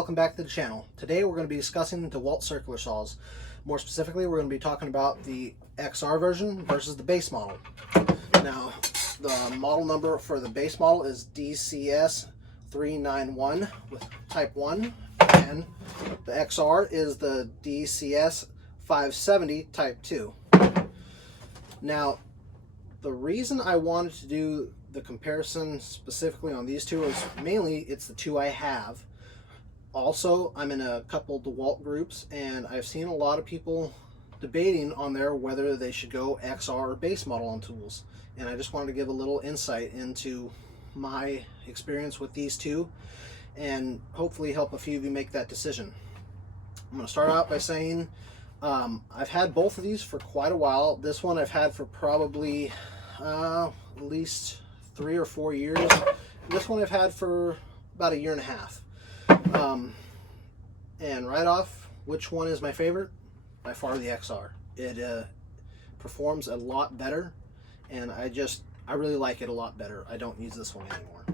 welcome back to the channel. Today we're going to be discussing DeWalt circular saws. More specifically, we're going to be talking about the XR version versus the base model. Now, the model number for the base model is DCS 391 with type 1, and the XR is the DCS 570 type 2. Now, the reason I wanted to do the comparison specifically on these two is mainly it's the two I have. Also, I'm in a couple DeWalt groups, and I've seen a lot of people debating on there whether they should go XR or base model on tools. And I just wanted to give a little insight into my experience with these two and hopefully help a few of you make that decision. I'm going to start out by saying I've had both of these for quite a while. This one I've had for probably at least 3 or 4 years. This one I've had for about 1.5 years. And right off, which one is my favorite? By far the XR. It performs a lot better, and I really like it a lot better. I don't use this one anymore.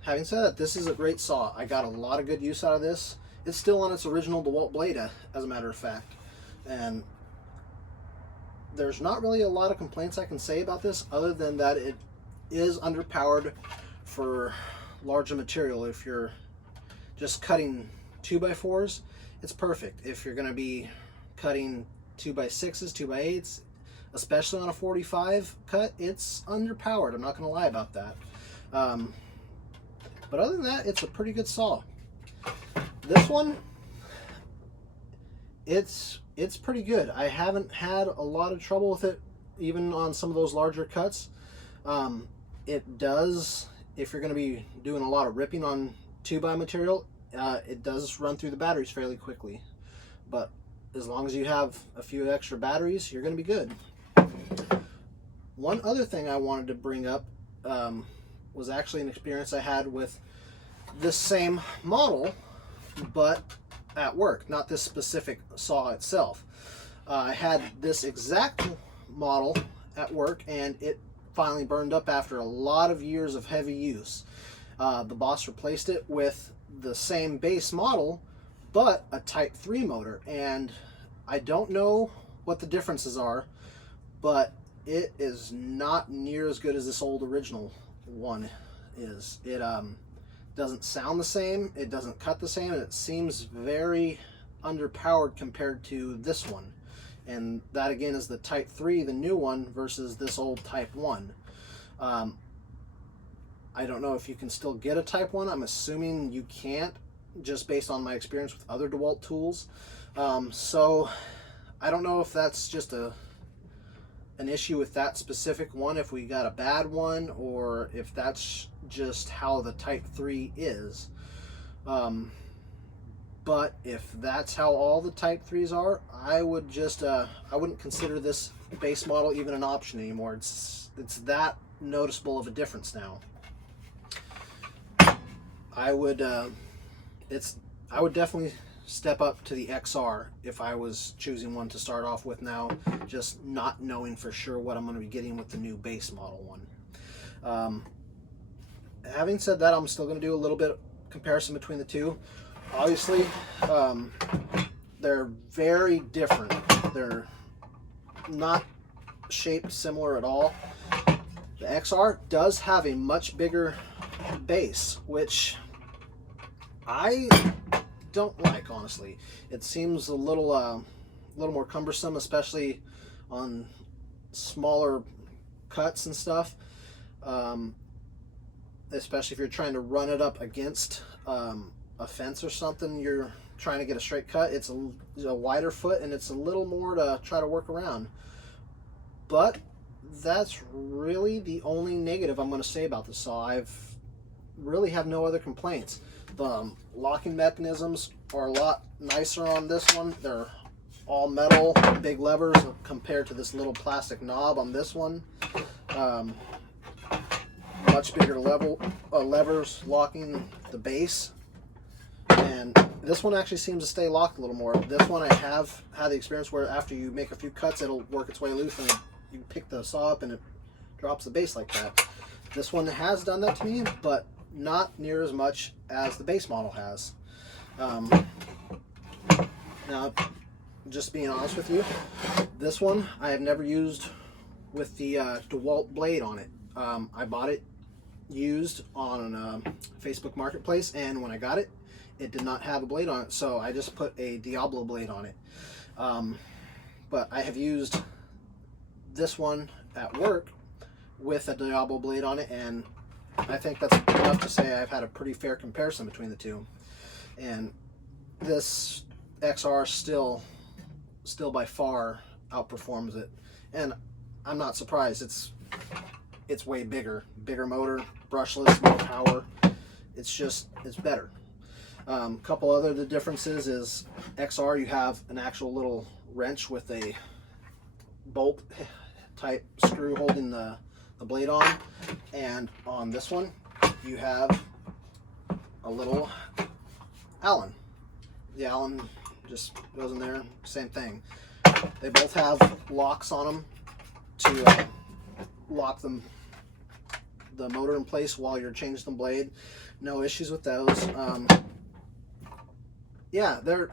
Having said that, this is a great saw. I got a lot of good use out of this. It's still on its original DeWalt blade, as a matter of fact, and there's not really a lot of complaints I can say about this other than that it is underpowered for larger material. If you're just cutting 2x4s, it's perfect. If you're going to be cutting 2x6s, 2x8s, especially on a 45 cut, it's underpowered. I'm not going to lie about that. But other than that, it's a pretty good saw. This one, it's pretty good. I haven't had a lot of trouble with it, even on some of those larger cuts. It does, if you're going to be doing a lot of ripping on 2x material, it does run through the batteries fairly quickly. But as long as you have a few extra batteries, you're going to be good. One other thing I wanted to bring up was actually an experience I had with this same model, but at work, not this specific saw itself. I had this exact model at work, and it finally burned up after a lot of years of heavy use. The boss replaced it with the same base model, but a Type 3 motor, and I don't know what the differences are, but it is not near as good as this old original one is. It doesn't sound the same, it doesn't cut the same, and it seems very underpowered compared to this one. And that again is the Type 3, the new one, versus this old Type 1. I don't know if you can still get a Type 1. I'm assuming you can't, just based on my experience with other DeWalt tools. So I don't know if that's just an issue with that specific one, if we got a bad one, or if that's just how the Type 3 is. But if that's how all the Type 3s are, I would just I wouldn't consider this base model even an option anymore. It's that noticeable of a difference now. I would definitely step up to the XR if I was choosing one to start off with now, just not knowing for sure what I'm going to be getting with the new base model one. Having said that, I'm still going to do a little bit of comparison between the two. Obviously, they're very different. They're not shaped similar at all. The XR does have a much bigger base, which I don't like, honestly. It seems a little more cumbersome, especially on smaller cuts and stuff. Especially if you're trying to run it up against a fence or something, you're trying to get a straight cut. It's a wider foot, and it's a little more to try to work around. But that's really the only negative I'm going to say about this saw. I've really have no other complaints. The locking mechanisms are a lot nicer on this one. They're all metal, big levers compared to this little plastic knob on this one. Much bigger levers locking the base, and this one actually seems to stay locked a little more. This one I have had the experience where after you make a few cuts, it'll work its way loose, and you pick the saw up and it drops the base like that. This one has done that to me, but not near as much as the base model has. Now, just being honest with you, this one I have never used with the dewalt blade on it. I bought it used on Facebook Marketplace, and when I got it, it did not have a blade on it, so I just put a Diablo blade on it. But I have used this one at work with a Diablo blade on it, and I think that's enough to say I've had a pretty fair comparison between the two. And this XR still by far outperforms it, and I'm not surprised. It's way bigger motor, brushless, more power. It's better. Couple other the differences is XR, you have an actual little wrench with a bolt type screw holding the blade on, and on this one you have a little Allen. The Allen just goes in there, same thing. They both have locks on them to lock the motor in place while you're changing the blade. No issues with those. Yeah, they're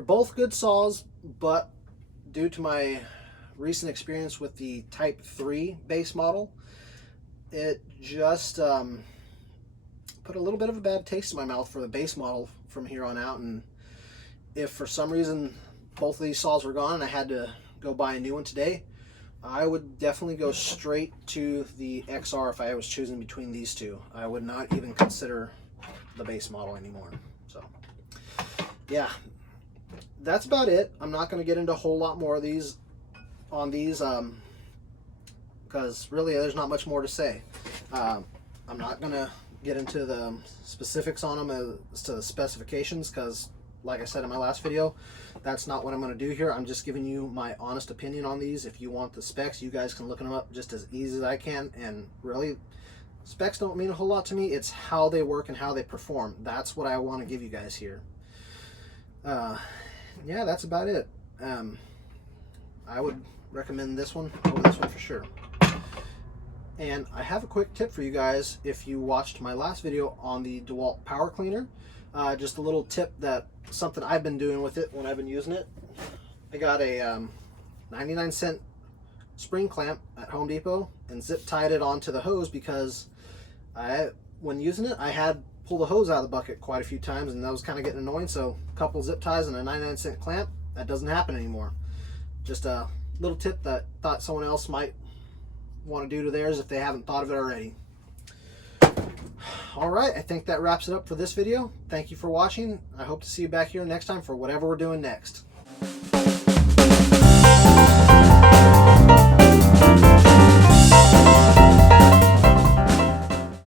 both good saws, but due to my recent experience with the Type 3 base model, it just put a little bit of a bad taste in my mouth for the base model from here on out. And if for some reason both of these saws were gone and I had to go buy a new one today, I would definitely go straight to the XR if I was choosing between these two. I would not even consider the base model anymore. So yeah, that's about it. I'm not going to get into a whole lot more of these on these because really there's not much more to say. I'm not going to get into the specifics on them as to the specifications, because like I said in my last video, that's not what I'm going to do here. I'm just giving you my honest opinion on these. If you want the specs, you guys can look them up just as easy as I can, and really specs don't mean a whole lot to me. It's how they work and how they perform. That's what I want to give you guys here. Yeah, that's about it. I would recommend this one over this one for sure. And I have a quick tip for you guys if you watched my last video on the DeWalt power cleaner. Just a little tip, that something I've been doing with it when I've been using it. I got a 99-cent spring clamp at Home Depot and zip tied it onto the hose, because when using it I had pulled the hose out of the bucket quite a few times, and that was kind of getting annoying. So a couple zip ties and a 99-cent clamp, that doesn't happen anymore. Just a little tip that thought someone else might want to do to theirs if they haven't thought of it already. Alright, I think that wraps it up for this video. Thank you for watching. I hope to see you back here next time for whatever we're doing next.